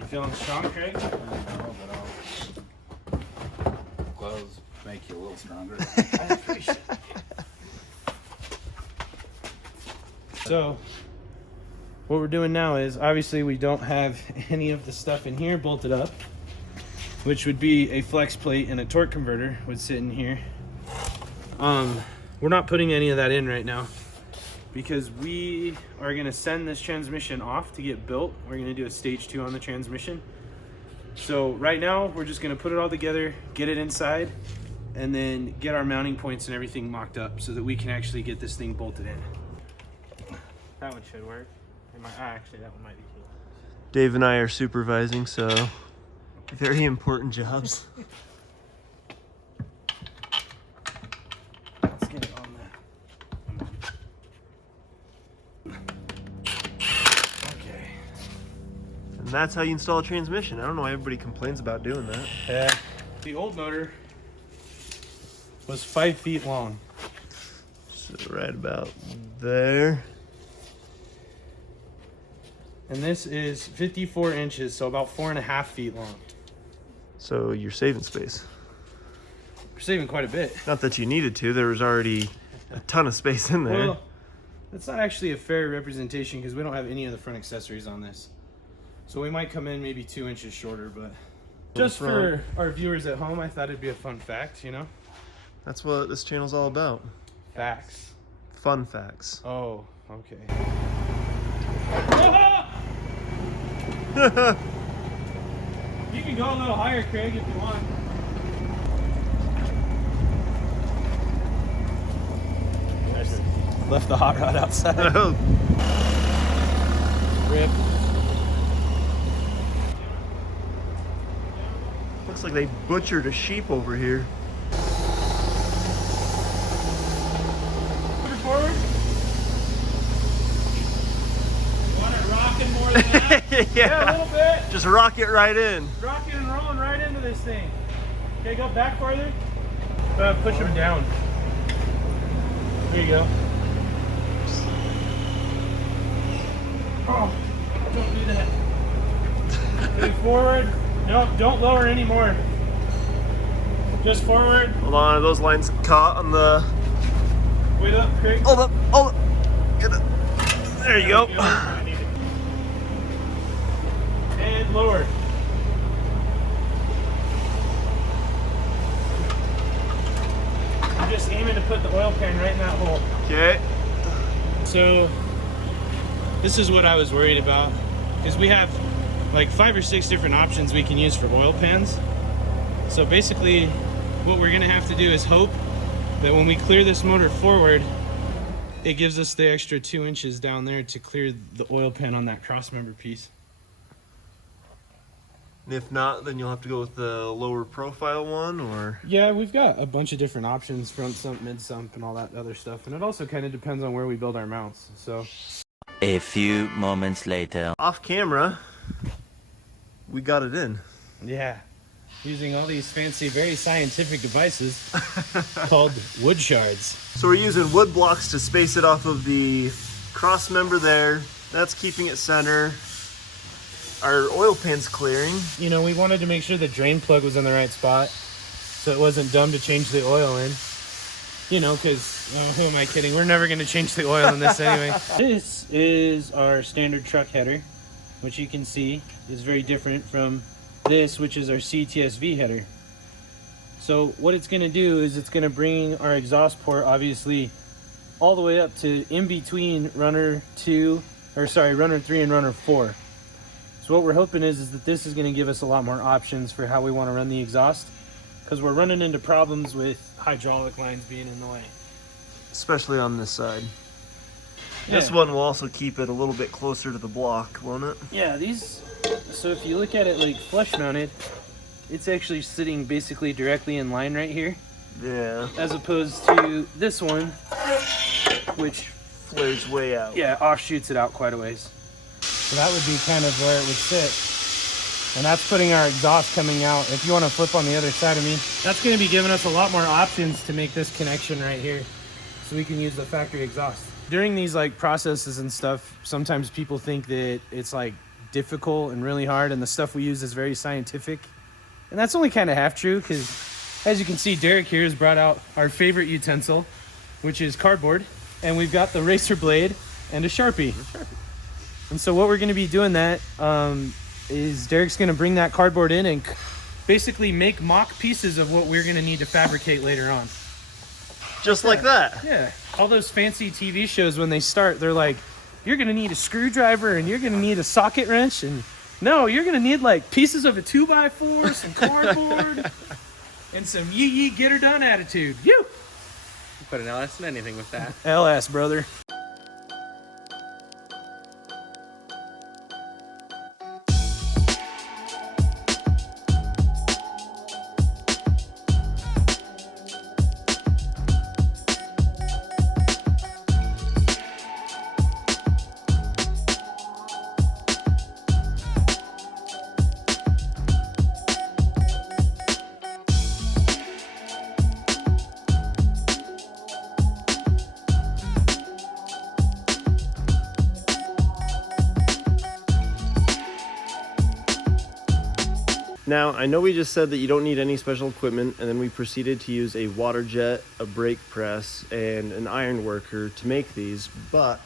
You feeling strong, Craig? I don't know, but gloves make you a little stronger. I appreciate it. So, what we're doing now is, obviously we don't have any of the stuff in here bolted up, which would be a flex plate and a torque converter would sit in here. We're not putting any of that in right now because we are gonna send this transmission off to get built. We're gonna do a stage 2 on the transmission. So right now we're just gonna put it all together, get it inside, and then get our mounting points and everything mocked up so that we can actually get this thing bolted in. That one should work. Actually, that one might be cool. Dave and I are supervising, so very important jobs. Let's get it on that. Okay. And that's how you install a transmission. I don't know why everybody complains about doing that. Yeah. The old motor was 5 feet long. So right about there. And this is 54 inches, so about 4.5 feet long. So you're saving space. We're saving quite a bit. Not that you needed to, there was already a ton of space in there. Well, that's not actually a fair representation because we don't have any of the front accessories on this. So we might come in maybe 2 inches shorter, but just for our viewers at home, I thought it'd be a fun fact, you know? That's what this channel's all about. Facts. Fun facts. Oh, okay. You can go a little higher, Craig, if you want. Left the hot rod outside. Rip. Looks like they butchered a sheep over here. Move forward. You want it rocking more than that? Yeah, a little bit. Just rock it right in. Rocking and rolling right into this thing. Okay, go back farther. Push him down. There you go. Oh, don't do that. Move forward. No, don't lower anymore. Just forward. Hold on, those lines caught on the... Wait up, Craig. Hold up, hold up. Get it. There you go. And lower. I'm just aiming to put the oil pan right in that hole. Okay. So, this is what I was worried about, because we have like 5 or 6 different options we can use for oil pans. So basically, what we're gonna have to do is hope that when we clear this motor forward, it gives us the extra 2 inches down there to clear the oil pan on that cross member piece. And if not, then you'll have to go with the lower profile one, or... Yeah, we've got a bunch of different options, front sump, mid sump, and all that other stuff. And it also kind of depends on where we build our mounts, so. A few moments later. Off camera, we got it in. Yeah, using all these fancy, very scientific devices called wood shards. So we're using wood blocks to space it off of the cross member there. That's keeping it center. Our oil pan's clearing. You know, we wanted to make sure the drain plug was in the right spot, so it wasn't dumb to change the oil in. You know, because, who am I kidding? We're never going to change the oil in this anyway. This is our standard truck header, which you can see is very different from this, which is our CTSV header. So what it's going to do is it's going to bring our exhaust port, obviously, all the way up to in between runner 3 and runner 4. So what we're hoping is that this is going to give us a lot more options for how we want to run the exhaust, because we're running into problems with hydraulic lines being in the way. Especially on this side. Yeah. This one will also keep it a little bit closer to the block, won't it? Yeah, these, so if you look at it like flush mounted, it's actually sitting basically directly in line right here. Yeah. As opposed to this one, which flares way out. Yeah, offshoots it out quite a ways. So that would be kind of where it would sit. And that's putting our exhaust coming out. If you want to flip on the other side of me, that's going to be giving us a lot more options to make this connection right here, so we can use the factory exhaust. During these like processes and stuff, sometimes people think that it's like difficult and really hard, and the stuff we use is very scientific. And that's only kind of half true, because as you can see, Derek here has brought out our favorite utensil, which is cardboard, and we've got the racer blade and a Sharpie. And so what we're going to be doing that is Derek's going to bring that cardboard in and basically make mock pieces of what we're going to need to fabricate later on. Just like that. Yeah. All those fancy TV shows, when they start, they're like, you're going to need a screwdriver and you're going to need a socket wrench. And no, you're going to need like pieces of a 2x4, some cardboard, and some yee get her done attitude. You Put an LS in anything with that. LS, brother. Now, I know we just said that you don't need any special equipment, and then we proceeded to use a water jet, a brake press, and an iron worker to make these, but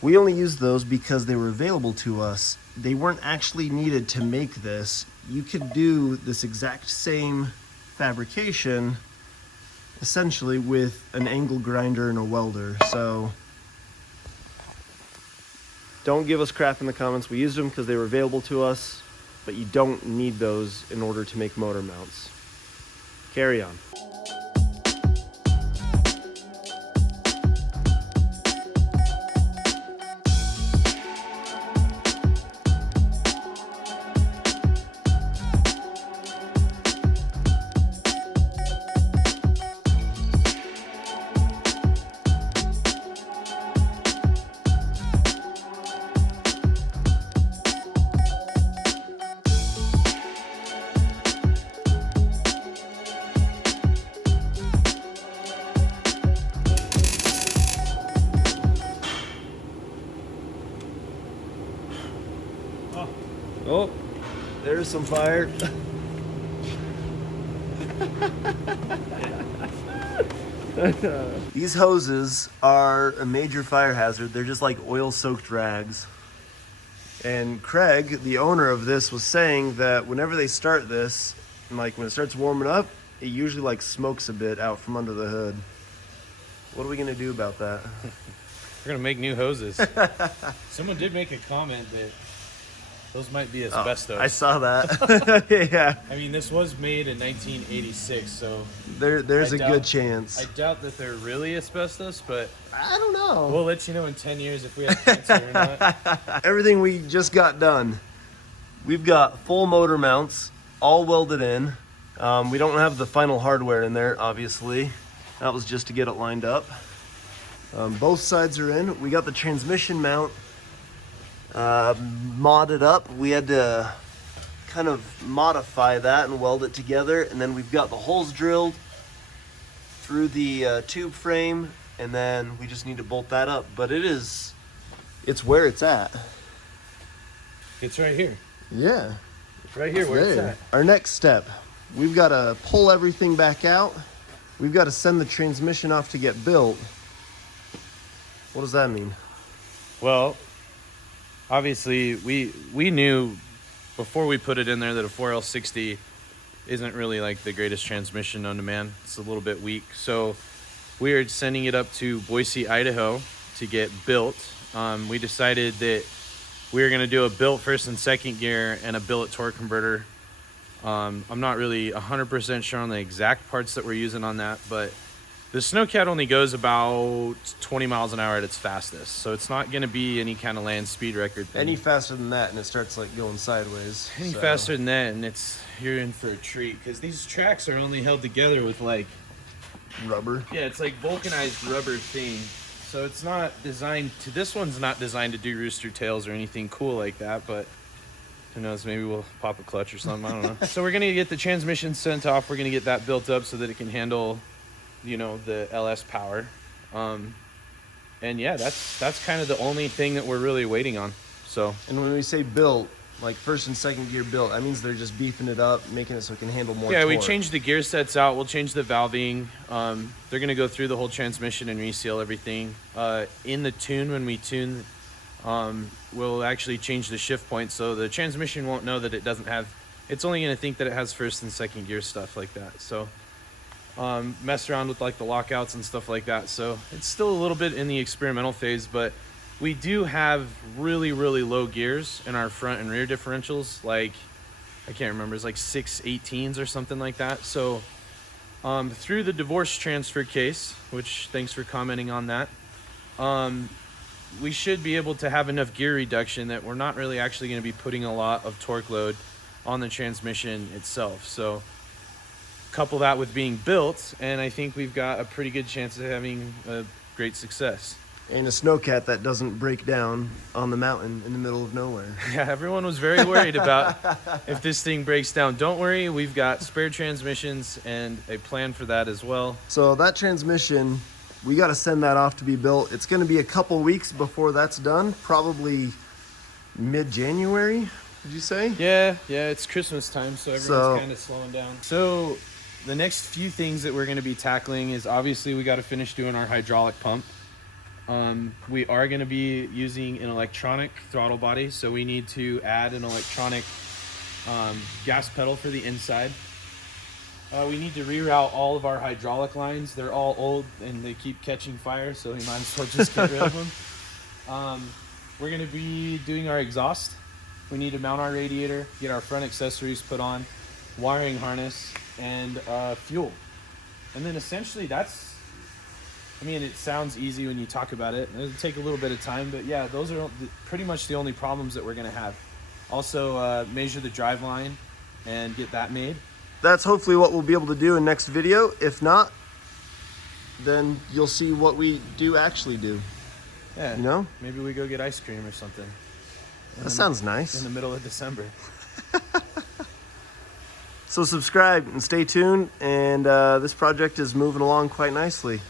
we only used those because they were available to us. They weren't actually needed to make this. You could do this exact same fabrication essentially with an angle grinder and a welder, so don't give us crap in the comments. We used them because they were available to us, but you don't need those in order to make motor mounts. Carry on. Oh, there's some fire. These hoses are a major fire hazard. They're just like oil-soaked rags. And Craig, the owner of this, was saying that whenever they start this, and like when it starts warming up, it usually like smokes a bit out from under the hood. What are we gonna do about that? We're gonna make new hoses. Someone did make a comment that those might be asbestos. I saw that. Yeah. I mean, this was made in 1986, so There's a good chance. I doubt that they're really asbestos, but I don't know. we'll let you know in 10 years if we have cancer or not. Everything we just got done. We've got full motor mounts, all welded in. We don't have the final hardware in there, obviously. That was just to get it lined up. Both sides are in. We got the transmission mount modded up. We had to kind of modify that and weld it together, and then we've got the holes drilled through the tube frame, and then we just need to bolt that up. But it's where it's at. It's right here. Yeah. It's right here where it's at. Our next step, we've got to pull everything back out. We've got to send the transmission off to get built. What does that mean? Well, obviously, we knew before we put it in there that a 4L60 isn't really like the greatest transmission known to man. It's a little bit weak. So we are sending it up to Boise, Idaho to get built. We decided that we were going to do a built first and second gear and a billet torque converter. I'm not really 100% sure on the exact parts that we're using on that, but the Snowcat only goes about 20 miles an hour at its fastest, so it's not going to be any kind of land speed record thing. Any faster than that and it starts like going sideways. Any faster than that and you're in for a treat, because these tracks are only held together with like rubber. Yeah, it's like vulcanized rubber thing. So it's not designed to, this one's not designed to do rooster tails or anything cool like that, but who knows, maybe we'll pop a clutch or something, I don't know. So we're going to get the transmission sent off. We're going to get that built up so that it can handle, you know, the LS power. And yeah, that's kind of the only thing that we're really waiting on. So, And when we say built, like first and second gear built, that means they're just beefing it up, making it so it can handle more yeah, we torque. changed the gear sets out. We'll change the valving. They're going to go through the whole transmission and reseal everything. In the tune, when we tune, we'll actually change the shift point. So the transmission won't know that it doesn't have, it's only going to think that it has first and second gear stuff like that. So mess around with like the lockouts and stuff like that. So it's still a little bit in the experimental phase, but we do have really, really low gears in our front and rear differentials. Like, I can't remember, it's like 6/18s or something like that. So through the divorce transfer case, which thanks for commenting on that, we should be able to have enough gear reduction that we're not really actually going to be putting a lot of torque load on the transmission itself. So couple that with being built, and I think we've got a pretty good chance of having a great success. And a Snowcat that doesn't break down on the mountain in the middle of nowhere. Yeah, everyone was very worried about if this thing breaks down. Don't worry, we've got spare transmissions and a plan for that as well. So that transmission, we got to send that off to be built. It's going to be a couple weeks before that's done, probably mid-January, would you say? Yeah, it's Christmas time, so everyone's kind of slowing down. So the next few things that we're going to be tackling is obviously we got to finish doing our hydraulic pump. We are going to be using an electronic throttle body, so we need to add an electronic gas pedal for the inside. We need to reroute all of our hydraulic lines. They're all old and they keep catching fire, so we might as well just get rid of them. We're going to be doing our exhaust. We need to mount our radiator, get our front accessories put on, wiring harness, and fuel. And then essentially that's, I mean, it sounds easy when you talk about it. It'll take a little bit of time, but yeah, those are pretty much the only problems that we're going to have. Also, measure the drive line and get that made. That's hopefully what we'll be able to do in next video. If not, then you'll see what we do actually do. Yeah, you know? Maybe we go get ice cream or something. That sounds nice. In the middle of December. So subscribe and stay tuned, and this project is moving along quite nicely.